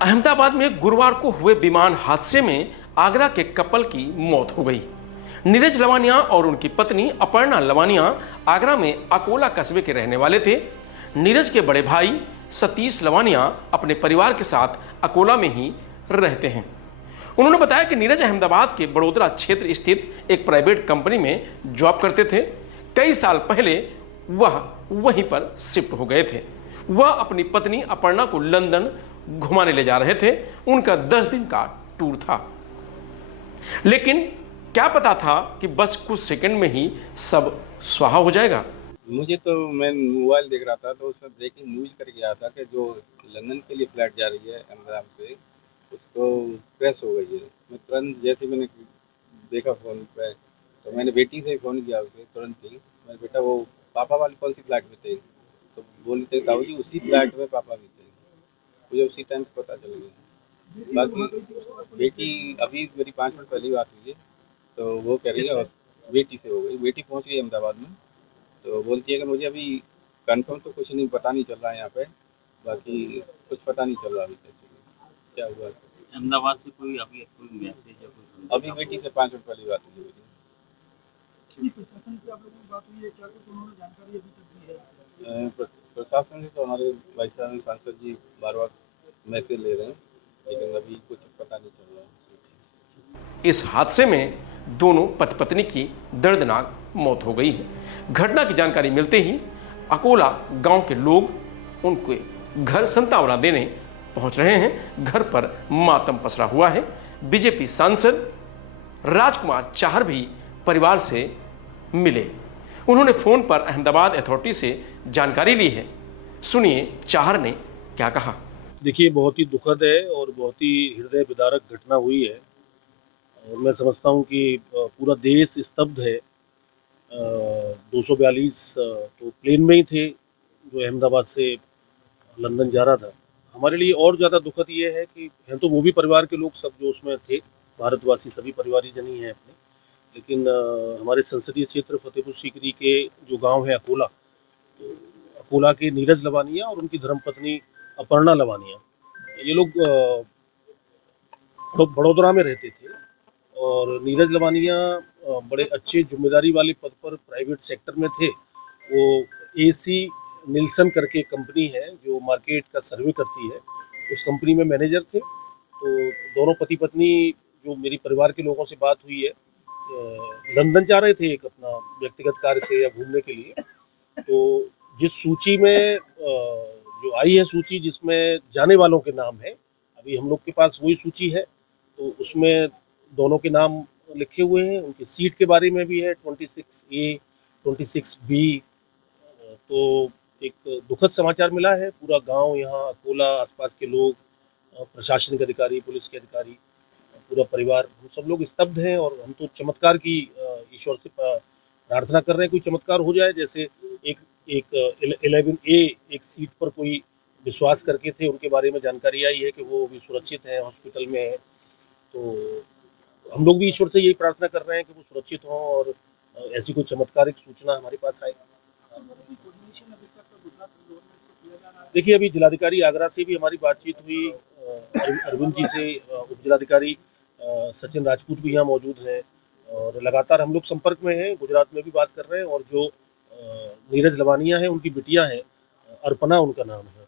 अहमदाबाद में गुरुवार को हुए विमान हादसे में आगरा के कपल की मौत हो गई। नीरज लवानिया और उनकी पत्नी अपर्णा लवानिया आगरा में अकोला कस्बे के रहने वाले थे। नीरज के बड़े भाई सतीश लवानिया अपने परिवार के साथ अकोला में ही रहते हैं। उन्होंने बताया कि नीरज अहमदाबाद के बड़ोदरा क्षेत्र स्थित एक प्राइवेट कंपनी में जॉब करते थे। कई साल पहले वह वहीं पर शिफ्ट हो गए थे। वह अपनी पत्नी अपर्णा को लंदन घुमाने ले जा रहे थे। उनका 10 दिन का टूर था, लेकिन क्या पता था कि बस कुछ सेकंड में ही सब स्वाहा हो जाएगा। मुझे तो मैं मोबाइल देख रहा था तो उसमें ब्रेकिंग न्यूज करके आया था कि जो लंदन के लिए फ्लाइट जा रही है अहमदाबाद से, उसको क्रैश हो गई है। मैं तुरंत जैसे मैंने देखा फ़ोन पे तो मैंने बेटी से फ़ोन किया उसे तुरंत ही। मेरा बेटा वो पापा वाली कौन सी फ्लाइट में थे, तो बोलते ताऊ जी उसी फ्लाइट में पापा भी थे। मुझे उसी टाइम पता चल गया। बाकी बेटी अभी मेरी 5 मिनट पहले बात हुई है, तो वो कह रही है बेटी से हो गई। बेटी पहुंच गई अहमदाबाद में, तो बोलती है कि मुझे अभी कंफर्म तो कुछ नहीं पता नहीं चल रहा है यहाँ पे, बाकी कुछ पता नहीं चल रहा अभी कैसे क्या हुआ। अहमदाबाद से कोई अभी कोई मैसेज या कोई अभी बेटी से 5 मिनट पहले बात हुई मेरी। प्रशासन से आप लोगों की बात हुई है क्या, कुछ उन्होंने जानकारी अभी तक दी है? प्रशासन से तो हमारे भाई साहब सांसद जी बार बार मैसेज ले रहे हैं, लेकिन अभी कुछ पता नहीं चल रहा है। इस हादसे में दोनों पति पत्नी की दर्दनाक मौत हो गई है। घटना की जानकारी मिलते ही अकोला गांव के लोग उनके घर संतावना देने पहुंच रहे हैं। घर पर मातम पसरा हुआ है। बीजेपी सांसद राजकुमार चाहर भी परिवार से मिले। उन्होंने फोन पर अहमदाबाद अथॉरिटी से जानकारी ली है। सुनिए चाहर ने क्या कहा। देखिए, बहुत ही दुखद है और बहुत ही हृदय विदारक घटना हुई है और मैं समझता हूँ कि पूरा देश स्तब्ध है। 242 तो प्लेन में ही थे जो अहमदाबाद से लंदन जा रहा था। हमारे लिए और ज़्यादा दुखद ये है कि हैं तो वो भी परिवार के लोग सब जो उसमें थे, भारतवासी सभी परिवारीजन ही हैं अपने, लेकिन हमारे संसदीय क्षेत्र फतेहपुर सीकरी के जो गांव है अकोला, तो अकोला के नीरज लवानिया और उनकी धर्मपत्नी अपर्णा लवानिया, ये लोग बड़ोदरा में रहते थे और नीरज लवानिया बड़े अच्छे जिम्मेदारी वाले पद पर प्राइवेट सेक्टर में थे। वो AC निल्सन करके कंपनी है जो मार्केट का सर्वे करती है, उस कंपनी में मैनेजर थे। तो दोनों पति पत्नी, जो मेरी परिवार के लोगों से बात हुई है, लंदन जा रहे थे एक अपना व्यक्तिगत कार्य से या घूमने के लिए। तो जिस सूची में जो आई है सूची जिसमें जाने वालों के नाम है, अभी हम लोग के पास वही सूची है, तो उसमें दोनों के नाम लिखे हुए हैं। उनकी सीट के बारे में भी है 26A 26B। तो एक दुखद समाचार मिला है। पूरा गांव, यहाँ अकोला आसपास के लोग, प्रशासन के अधिकारी, पुलिस के अधिकारी, पूरा परिवार, हम सब लोग स्तब्ध हैं और हम तो चमत्कार की ईश्वर से प्रार्थना कर रहे हैं, कोई चमत्कार हो जाए। जैसे एक 11A एक सीट पर कोई विश्वास करके थे, उनके बारे में जानकारी आई है कि वो अभी सुरक्षित हैं, हॉस्पिटल में है। तो हम लोग भी ईश्वर से यही प्रार्थना कर रहे हैं कि वो सुरक्षित हों और ऐसी कोई चमत्कारिक सूचना हमारे पास आए। देखिए, अभी जिलाधिकारी आगरा से भी हमारी बातचीत हुई, अरविंद जी से, उप जिलाधिकारी सचिन राजपूत भी यहाँ मौजूद हैं और लगातार हम लोग संपर्क में हैं। गुजरात में भी बात कर रहे हैं और जो नीरज लवानिया है, उनकी बिटिया है, अर्पणा उनका नाम है,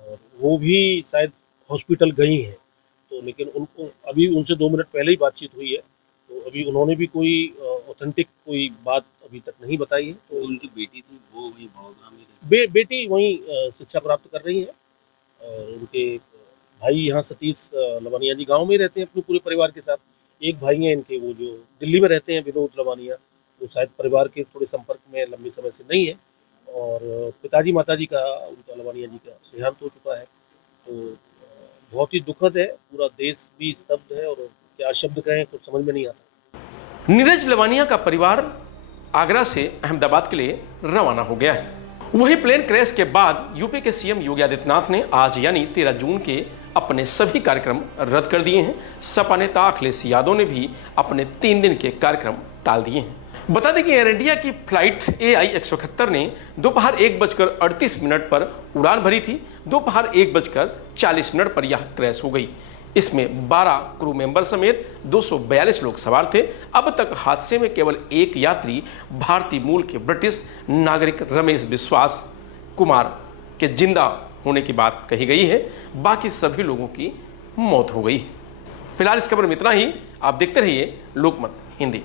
और वो भी शायद हॉस्पिटल गई हैं। तो लेकिन उनको अभी उनसे 2 मिनट पहले ही बातचीत हुई है, तो अभी उन्होंने भी कोई ऑथेंटिक कोई बात अभी तक नहीं बताई है। तो उनकी बेटी थी वो वहीं बड़ोदरा में बेटी वहीं शिक्षा प्राप्त कर रही है और उनके भाई यहाँ सतीश लवानिया जी गांव में रहते हैं अपने पूरे परिवार के साथ। एक भाई हैं इनके, वो जो दिल्ली में रहते हैं, विनोद लवानिया, वो शायद परिवार के थोड़े संपर्क में लंबे समय से नहीं है। और पिताजी माताजी का, उनका लवानिया जी का देहांत हो चुका है। तो बहुत ही दुखद है, पूरा देश भी स्तब्ध है और क्या शब्द कहें कुछ समझ में नहीं आता। नीरज लवानिया का परिवार आगरा से अहमदाबाद के लिए रवाना हो गया है। वही प्लेन क्रैश के बाद यूपी के CM योगी आदित्यनाथ ने आज यानी 13 जून के अपने सभी कार्यक्रम रद्द कर दिए हैं। सपा नेता अखिलेश यादव ने भी अपने 3 दिन के कार्यक्रम टाल दिए हैं। बता दें कि एयर इंडिया की फ्लाइट AI 171 ने दोपहर 1:38 पर उड़ान भरी थी। दोपहर 1:40 पर यह क्रैश हो गई। इसमें 12 क्रू मेंबर समेत 242 लोग सवार थे। अब तक हादसे में केवल एक यात्री भारतीय मूल के ब्रिटिश नागरिक रमेश विश्वास कुमार के जिंदा होने की बात कही गई है। बाकी सभी लोगों की मौत हो गई। फिलहाल इस खबर में इतना ही। आप देखते रहिए लोकमत हिंदी।